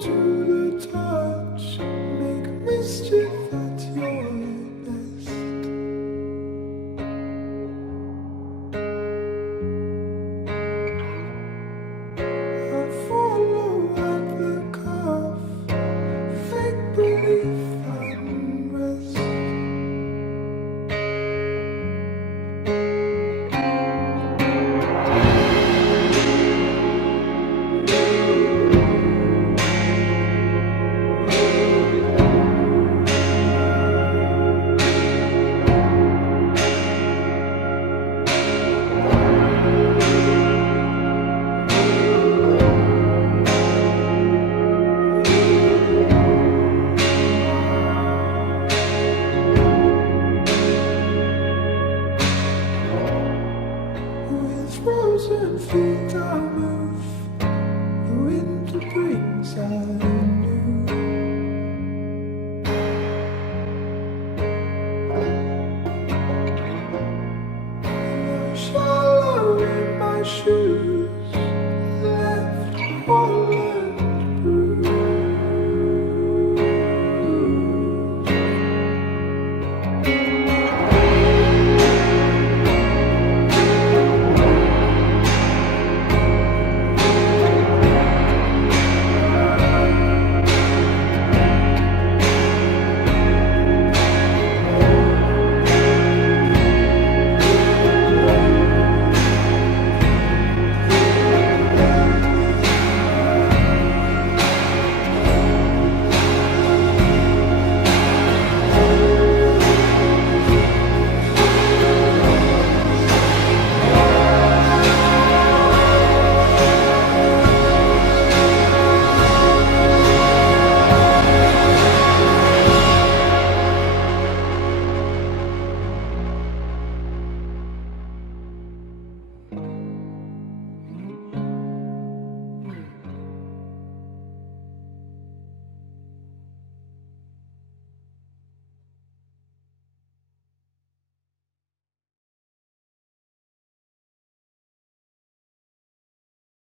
to the touch, make mischief at your best. I follow at the cuff, fake belief and rest. With frozen feet I move, the winter brings out anew. And I'm shallow in my shoes, left all